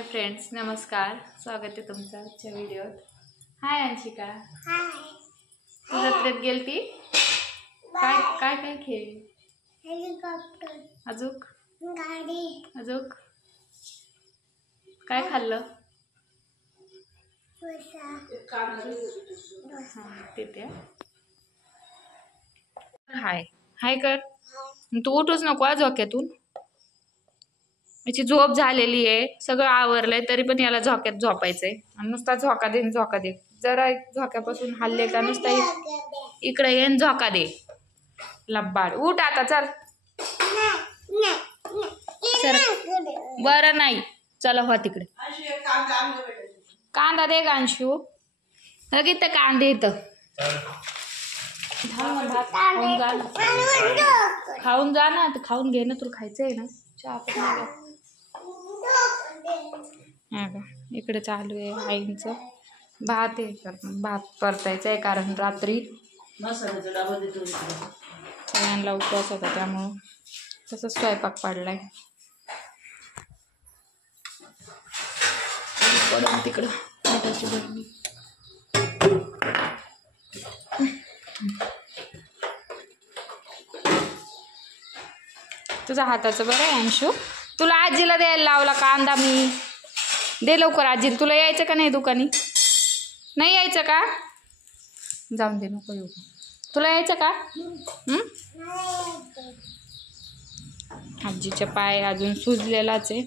Hi friends, नमस्कार. स्वागत आहे तुमचं आजच्या व्हिडिओत. हाय अंशिका. हाय. तू जत्रेत गेलती? काय काय काय खेळ? हेलिकॉप्टर. अजूक गाडी. अजूक काय खाल्लं? तिथे हाय हाय कर. तू उठूच नको आज झोक्यातून. याची झोप झालेली आहे, सगळं आवरलंय तरी पण याला झोक्यात झोपायचंय आणि नुसता झोका दे. जरा झोक्यापासून हल्ले का नुसता इकडे येऊन झोका दे. लब्बाड उठ आता, चल. सर बरं नाही, चला हो तिकडे. कांदा दे गांशू. लगेच तर कांदे इथं खाऊन जा ना. खाऊन घे ना, तुला खायचंय ना. चहा पण इकडे चालू आहे आईंचं. भात आहे, भात परतायचं आहे कारण रात्री सगळ्यांना उपवास होता त्यामुळं तसंच स्वयंपाक पडलाय. पडून तिकडं मिठाची बरणी. तुझ्या हाताचं बरं आहे अंशू. तुला आजीला द्यायला लावला कांदा मी. दे लवकर आजीला. तुला यायचं का नाही दुकानी? नाही यायचं का? जाऊन दे, नको येऊ. तुला यायचं का? आजीचे पाय अजून सुजलेलाच आहे.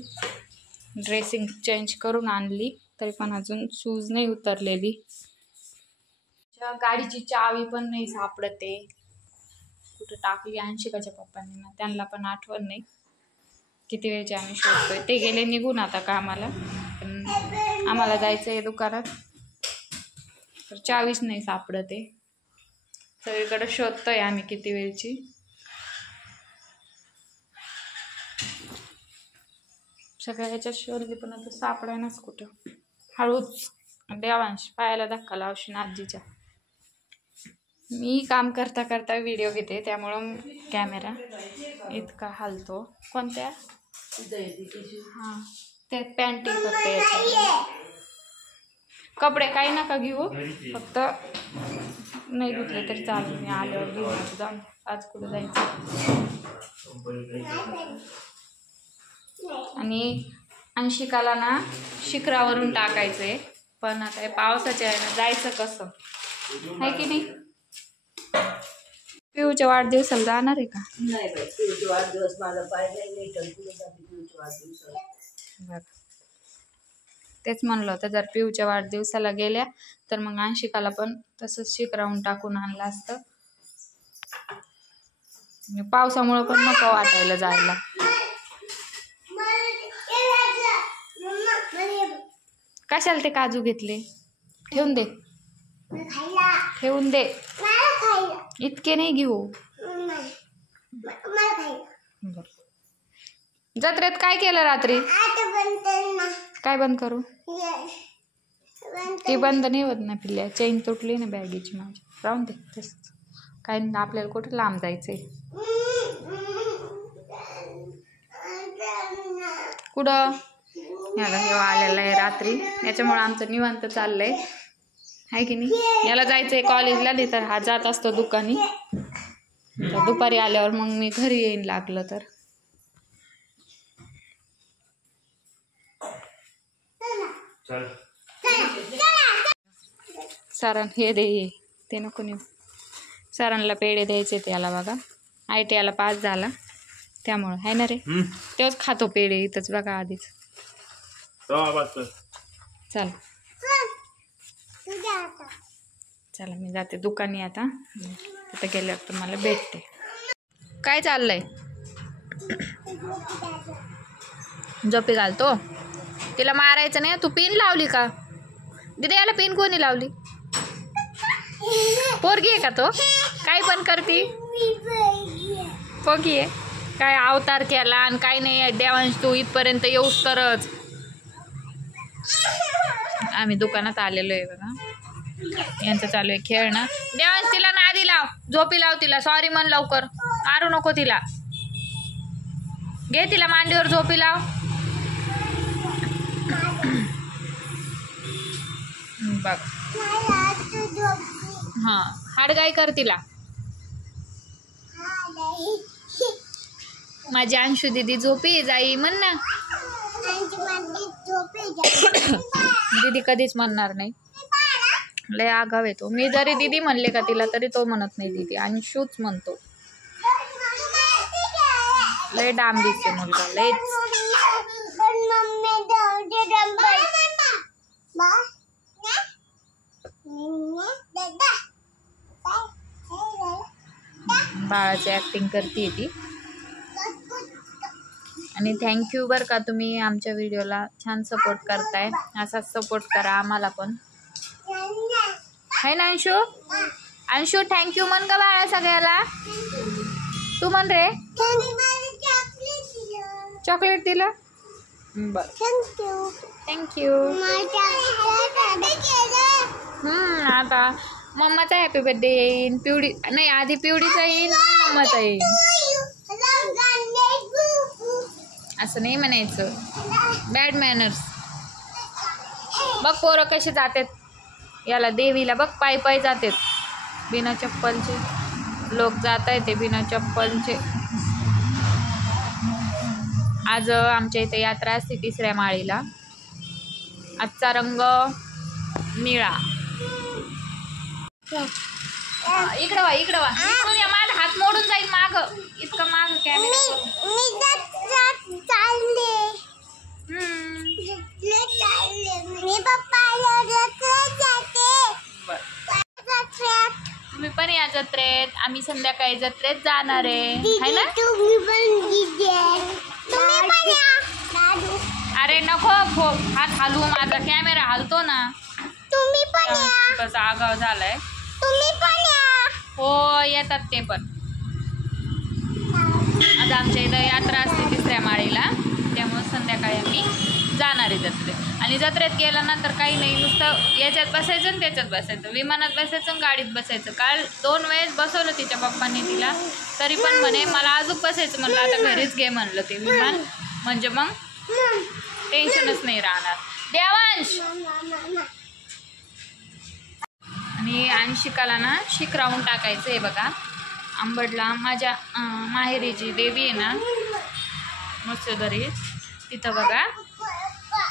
ड्रेसिंग चेंज करून आणली तरी पण अजून सूज नाही उतरलेली. गाडीची चावी पण नाही सापडते. कुठं टाकली अंशिकाच्या पप्पांनी ना, त्यांना पण आठवण नाही. किती वेळचे आम्ही शोधतोय. ते गेले निघून आता कामाला, पण आम्हाला जायचं आहे दुकानात तर चावीच नाही सापडते. सगळीकडे शोधतोय आम्ही किती वेळची. सगळ्या ह्याच्यात शोधली पण आता सापडायनाच कुठं. हळूच देवांश पायाला धक्का लावशील आजीच्या. मी काम करता करता व्हिडिओ घेते त्यामुळं कॅमेरा इतका हलतो. कोणत्या? हां, ते पॅन्टी फक्त याच्यात. कपडे काही नका घेऊ, फक्त नाही धुतले तरी चालेल. मी आल्यावर घेऊन जाऊन. आज कुठं जायचं. आणि अंशिकाला ना शिखरावरून टाकायचंय, पण आता पावसाच्या आहे ना, जायचं कसं आहे की नाही. पिऊच्या वाढदिवसाला जाणार आहे का? नाही बाई, पिऊचा वाढदिवस माझा पाय नाही पिऊच्या वाढदिवसाला. तेच म्हणलं होतं, जर पिऊच्या वाढदिवसाला गेल्या तर मग अंशिकाला पण तसंच शिखरावून टाकून आणलं असतं. पावसामुळं पण नको वाटायला जायला. कशाला ते काजू घेतले? ठेवून दे, ठेवून दे. इतके नाही घेऊ. जत्रेत काय केलं रात्री? काय बंद करू? ती बंद नाही होत ना पिल्ल्या. चेन तुटली ना बॅगेची माझी. राहून दे तसंच. काय आपल्याला कुठं लांब जायचंय. कुठं याला हे आलेलं आहे रात्री, याच्यामुळे आमचं निवांत चाललंय आहे की नाही. याला जायचंय कॉलेजला, नाही तर हा जात असतो दुकानी. तर दुपारी आल्यावर मग मी घरी येईन लागलं तर. सरां हे दे, ते नको नेऊ. सरांना पेढे द्यायचे त्याला बघा. ITI ला पास झाला त्यामुळं आहे ना रे. तेव्हाच खातो पेढे इथंच बघा आधीच. चल चला, मी जाते दुकानी आता. तिथं गेल्यावर तुम्हाला भेटते. काय चाललंय? झोपी घालतो. तिला मारायचं नाही. तू पिन लावली का दिदी? याला पिन कोणी लावली? पोरगी आहे का तो? काय पण करती? पोरगी आहे काय? अवतार केला आणि काय नाही. देवांश तू इथपर्यंत येऊस तरच. आम्ही दुकानात आलेलो आहे बघा. यांचं चालू आहे खेळणं. देवांश तिला नादी लाव, झोपी लाव तिला. सॉरी म्हण लवकर, मारू नको तिला. घे तिला मांडीवर झोपी लाव. बघ हा हाडगाय कर तिला. माझी अंशू दीदी झोपी जाई म्हण ना. दीदी कधीच म्हणणार नाही, लय आगाव येतो. मी जरी दीदी म्हणले का तिला तरी तो म्हणत नाही दीदी, अंशूच म्हणतो. लय डांबीचे मुलगा लयच. बाळाची ऍक्टिंग करते ती. आणि थँक्यू बरं का, तुम्ही आमच्या व्हिडिओला छान सपोर्ट करताय. असाच सपोर्ट करा आम्हाला पण, है ना अंशू? अंशू थँक्यू म्हण का बाळा सगळ्याला. तू म्हण रे. चॉकलेट दिलं. बर थँक्यू. आता मम्माचा हॅपी बर्थडे येईन. पिवडी नाही, आधी पिवडीचा येईन मग मम्माचा येईन. असं नाही म्हणायचं, बॅड मॅनर्स. बघ पोरं कसे जातात याला देवीला, बघ पायी पायी जातात बिना चप्पलचे. लोक जात आहे ते बिना चप्पलचे. आज आमच्या इथे यात्रा असते 3ऱ्या माळीला. आजचा रंग निळा. इकडं वा इकडं वा. इकडून या, माझा हात मोडून जाईल माग. इतकं माग कॅमेरा. तुम्ही पण या जत्रेत. आम्ही संध्याकाळी जत्रेत जाणार आहे, है ना? अरे नको हात हलवू, माझा कॅमेरा हलतो ना. तुम्ही पण या. कसा आगाव झालाय. तुम्ही पण या. हो येतात ते पण. आज आमच्या इथं यात्रा असते 3ऱ्या माळीला, त्यामुळे संध्याकाळी आम्ही जाणार आहे जत्रेत. आणि जत्रेत गेल्यानंतर काही नाही, नुसतं याच्यात बसायचं आणि त्याच्यात बसायचं, विमानात बसायचं आणि गाडीत बसायचं. काल 2 वेळेस बसवलं तिच्या पप्पांनी तिला, तरी पण म्हणे मला अजून बसायचं. म्हणलं आता घरीच घे म्हणलं ते विमान, म्हणजे मग टेन्शनच नाही राहणार. देवांश. आणि अंशिकाला ना शिकरावून टाकायचं आहे बघा. आंबडला माझ्या माहेरीची देवी आहे ना मत्स्यधरी, तिथं बघा.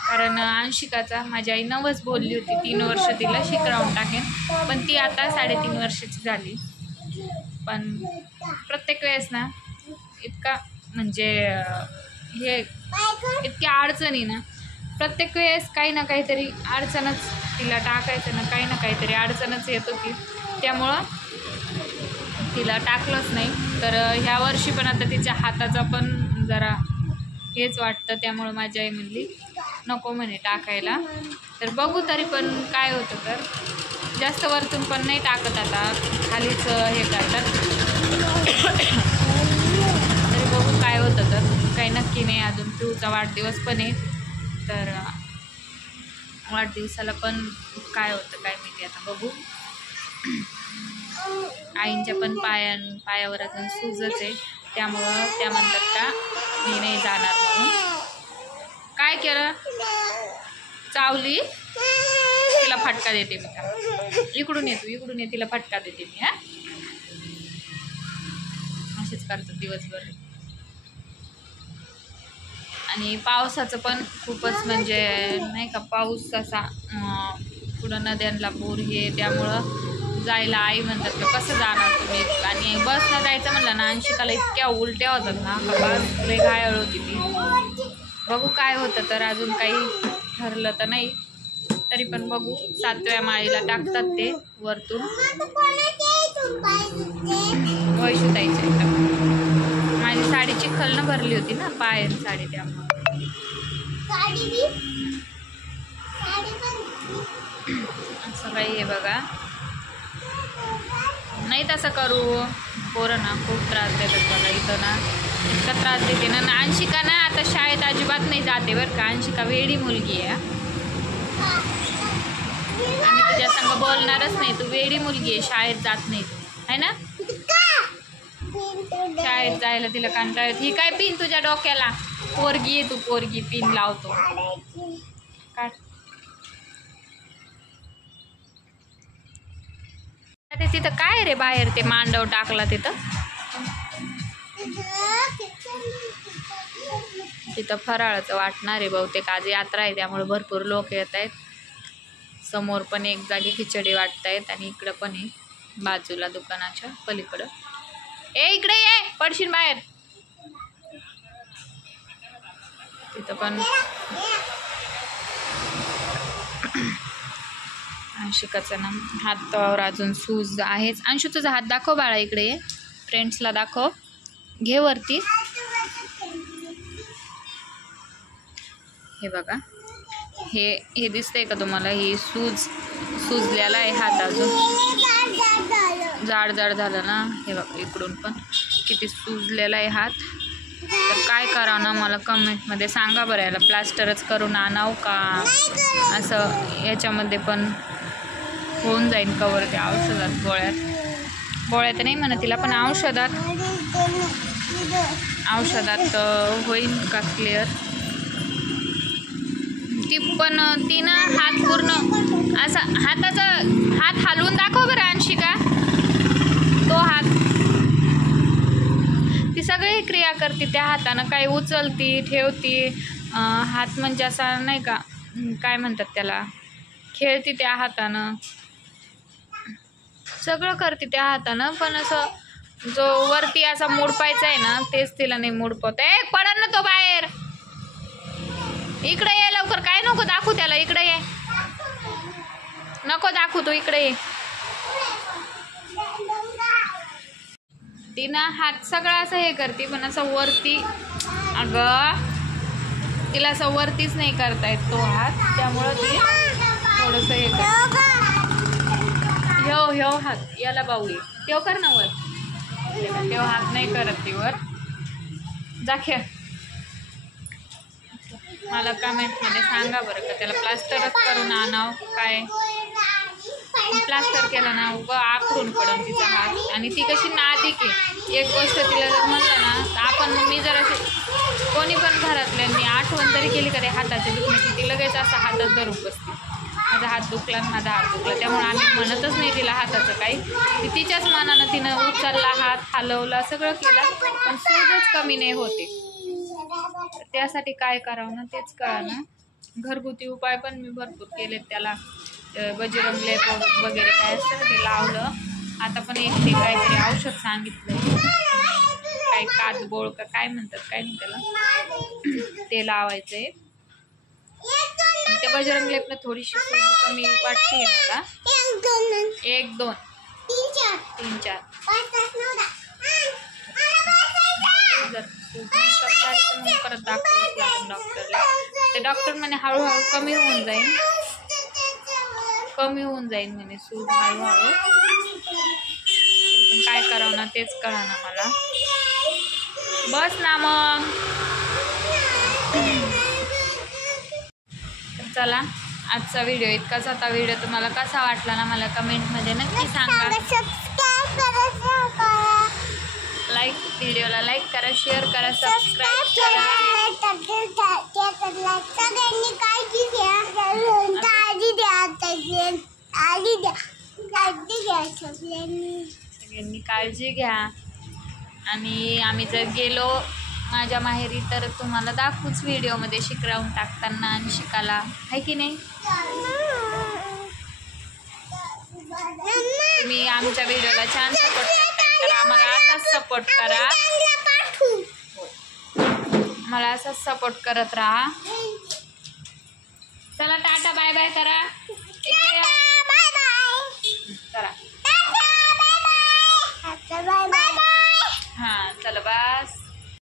कारण अंशिकाचा माझी आई नवस बोलली होती 3 वर्ष तिला शिकरावून टाकेन, पण ती आता 3.5 वर्षाची झाली. पण प्रत्येक वेळेस ना इतका म्हणजे हे इतक्या अडचणी ना, प्रत्येक वेळेस काही ना काहीतरी अडचणच तिला टाकायचं ना, काही ना काहीतरी अडचणच येत होती. त्यामुळं तिला टाकलंच नाही. तर ह्या वर्षी पण आता तिच्या हाताचा पण जरा हेच वाटतं, त्यामुळं माझी आई म्हणली नको म्हणे टाकायला. तर बघू तरी पण काय होतं. तर जास्त वरतून पण नाही टाकत, आता खालीच हे करतात. तरी बघू काय होतं. तर काही नक्की नाही अजून. पिऊचा वाढदिवस पण आहे, तर वाढदिवसाला पण काय होतं काय माहिती, आता बघू. आईंच्या पण पायावर अजून सूजच आहे, त्यामुळं त्या म्हणतात का मी नाही जाणार म्हणून. काय केलं चावली, तिला फटका देते मी का. इकडून ये तू, इकडून ये, तिला फटका देते मी. हा असेच करतात दिवसभर. आणि पावसाचं पण खूपच म्हणजे नाही का, पाऊस असा पुढं नद्यांना पूर हे, त्यामुळं जायला आई म्हणतात का कसं जाणार तुम्ही. आणि बसनं जायचं म्हणलं ना, अंशिकाला इतक्या उलट्या होतात ना का बस लय घायाळ होती ती. बघू काय होतं. तर अजून काही ठरलं तर नाही, तरी पण बघू. 7व्या माळीला टाकतात ते वरतून. वैशुताईच्या इथं माझी साडी चिखलनं भरली होती ना, पायान साडी, त्यामुळे असं काही आहे बघा. नाही तसं करू, पोरं ना खूप त्रास देतात बघा. इथं ना इतका त्रास देते ना. अंशिका ना आता शाळेत अजिबात नाही जाते बरं का. अंशिका वेडी मुलगी आहे, आणि तुझ्या संग बोलणारच नाही. तू वेडी मुलगी आहे, शाळेत जात नाही तू, है ना. शाळेत जायला तिला कंटाळा येत. ही काय पिन तुझ्या डोक्याला, पोरगी आहे तू, पोरगी पिन लावतो. काढ तिथं काय रे बाहेर ते मांडव टाकला तिथं तिथं फराळाचं वाटणार आहे बहुतेक. आज यात्रा आहे त्यामुळे भरपूर लोक येत आहेत. समोर पण एक जागी खिचडी वाटतायत आणि इकडं पण आहे बाजूला दुकानाच्या पलीकडं. इकडे ये पडशील बाहेर. तिथं पण अंशिकाचा ना हातावर अजून सूज आहेच. अंशू तुझा हात दाखव बाळा, इकडे ये, फ्रेंड्सला दाखव, घे वरती. हे बघा, हे दिसतंय का तुम्हाला? ही सुजलेला आहे हात, अजून जाड झालं ना. हे बघा इकडून पण किती सुजलेला आहे हात. तर काय करावं ना, मला कमेंटमध्ये सांगा बरं. याला प्लास्टरच करून आणावं का असं? याच्यामध्ये पण होऊन जाईल कवर त्या औषधात, गोळ्यात नाही म्हणा तिला, पण औषधात होईल का क्लिअर? ती पण तिनं हात पूर्ण असा हात हलवून दाखव बरं अंशिका. तो हात, ती सगळी क्रिया करते त्या हातानं, काही उचलती ठेवती. हात म्हणजे असा नाही का, काय म्हणतात त्याला, खेळती त्या हातानं, सगळं करते त्या हातानं. पण असं जो वरती असा मोडपायचा आहे ना, तेच तिला नाही मोडपत. पडन ना तो बाहेर. इकडे ये लवकर. काय नको दाखवू त्याला, इकडे ये, नको दाखवू, तू इकडे ये. तिनं हात सगळा असं हे करते, पण असं वरती, अगं तिला असं वरतीच नाही करता येत तो हात, त्यामुळं ती थोडंसं हे करते. ह्यो हात याला बाऊ ये, तेव कर ना वर. तेव हात नाही करत ती वर. जा खेळ. मला कमेंटमध्ये सांगा बरं का, त्याला प्लास्टरच करून आणावं काय? प्लास्टर केलं ना उगं आखडून पडन तिचा हात. आणि ती कशी नादिक आहे, एक गोष्ट तिला जर म्हणलं ना तर मी जर असे कोणी पण घरातल्यांनी आठवण जरी केली का ते हाताच्या दुखण्याची, ती लगेच असा हातात धरून बसते. माझा हात दुखला, माझा हात दुखला. त्यामुळे आम्ही म्हणतच नाही तिला हाताचं काही. ती तिच्याच मनानं तिनं उचलला हात, हलवला, सगळं केलं, पण सूजच कमी नाही होते. त्यासाठी काय करावं ना तेच कळना. घरगुती उपाय पण मी भरपूर केलेत त्याला. बजरंग लेप वगैरे काय असतं ना ते लावलं. आता पण एक ते काहीतरी औषध सांगितलं, काय काजबोळ का काय म्हणतात, काय नाही त्याला, ते लावायचं आहे. त्या बजरंग लेपनं थोडीशी सूज कमी वाटते मला. 1 2 3 4 जर सूज नाही समजा तर मग परत दाखवावंच लागेल डॉक्टरला. ते डॉक्टर म्हणे हळूहळू कमी होऊन जाईल म्हणे सूज हळूहळू. पण काय करावं ना तेच कळना मला. बस ना मग. चला, आजचा व्हिडिओ इतकाच होता. व्हिडिओ तुम्हाला कसा वाटला ना मला कमेंटमध्ये नक्की सांगा. व्हिडिओला लाईक करा, शेअर करा, सबस्क्राईब करा. सगळ्यांनी काळजी घ्या. आणि आम्ही जर गेलो माझ्या माहेरी तर तुम्हाला दाखवूच व्हिडिओमध्ये शिकरावून टाकताना आणि शिकायला, आहे की नाही? तुम्ही आमच्या व्हिडिओला छान सपोर्ट करताय तर आम्हाला असाच सपोर्ट करा. मला असाच सपोर्ट करत राहा. चला टाटा, बाय बाय करा.